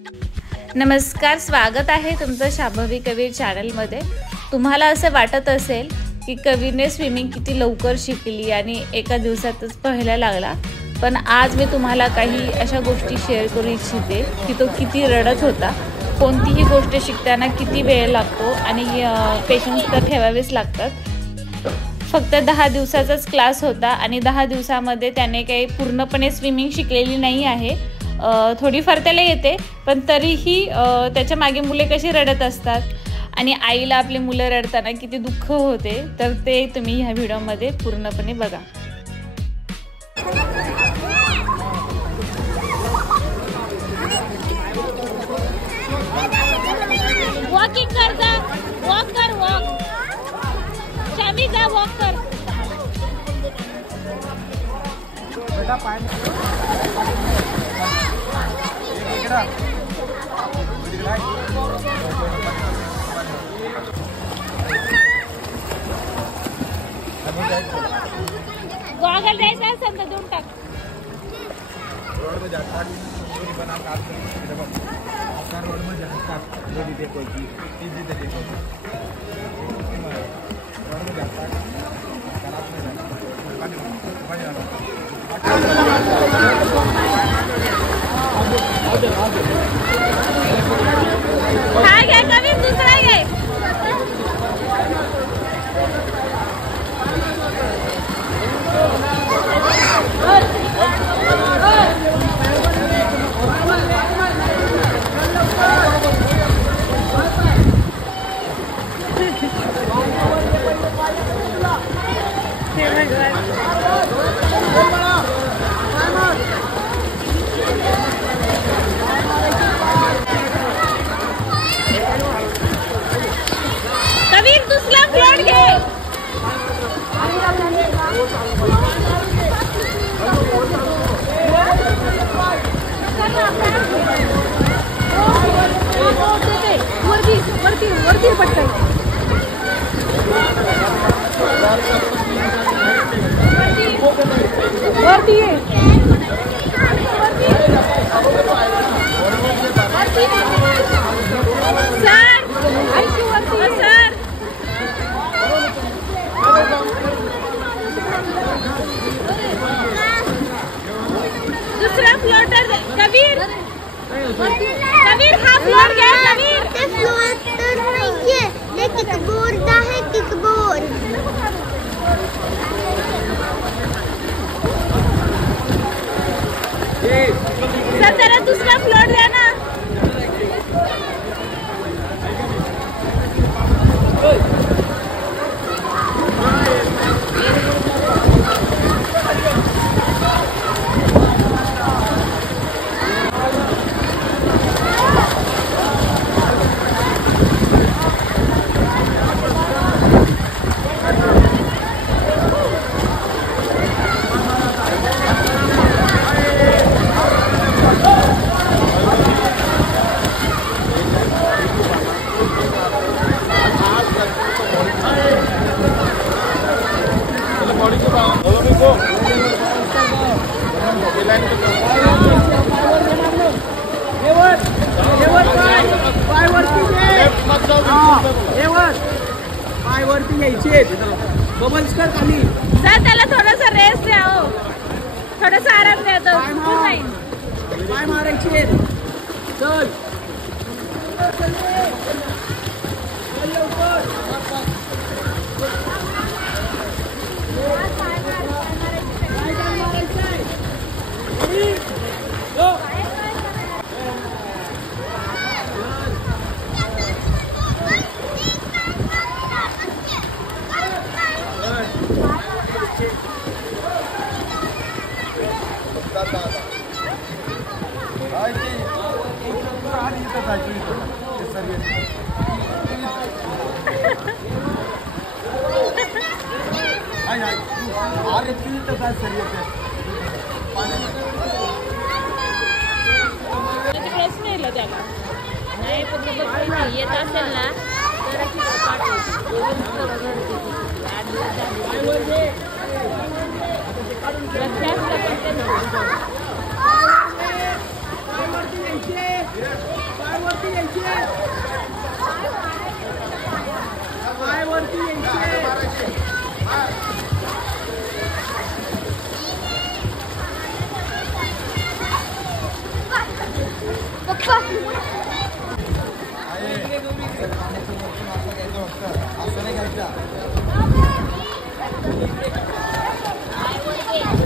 नमस्कार, स्वागत आहे तुमचं शांभवी कवीर चॅनलमध्ये। तुम्हाला असं वाटत असेल की कवीरने स्विमिंग किती लवकर शिकली आणि एका दिवसातच पोहायला लागला, पण आज मी तुम्हाला काही अशा गोष्टी शेअर करू इच्छिते की तो किती रडत होता। कोणतीही गोष्ट शिकताना किती वेळ लागतो आणि पेशन्स तर ठेवावेच लागतात। फक्त 10 दिवसाचाच क्लास होता आणि 10 दिवसामध्ये त्याने काही पूर्णपणे स्विमिंग शिकलेली नाही आहे। थोडीफार त्याला येते, पण तरीही त्याच्या मागे मुले कशी रडत असतात आणि आईला आपले मुलं रडताना किती दुःख होते, तर ते तुम्ही ह्या व्हिडिओमध्ये पूर्णपणे बघा। वॉकिंग कर जा, वॉक कर, वॉक शामी जा, वॉक कर। बेटा पाय गॉगल द्यायचा असेल तर देऊन टाक। रोड में जाता है बना काट कर रोड में जाता है ये देखो जी इजी से देखो रोड में जाता है खराब नहीं हाय क्या कभी दूसरा है कबीर दूसरा फ्लोट घे। वरती पटकन वरती ये दूसरा फ्लोटर कबीर कबीर हा फ्लोट घे। कबीर ते फ्लोटर नाहीये, ते किकबोर्ड आहे, किकबोर्ड। सर जरा दूसरा फ्लोट द्या ना। बबल्स कर खाली सर त्याला थोडासा रेस्ट द्या, हो थोडासा आराम द्या। तो पाय मारायचे चल प्रश्न येईल त्याला नाही, पण येत असेल ना तर वरती यायचे, पाय वरती यायचे, पाय वरती यायचे. पप्पा असं नाही घ्यायचा.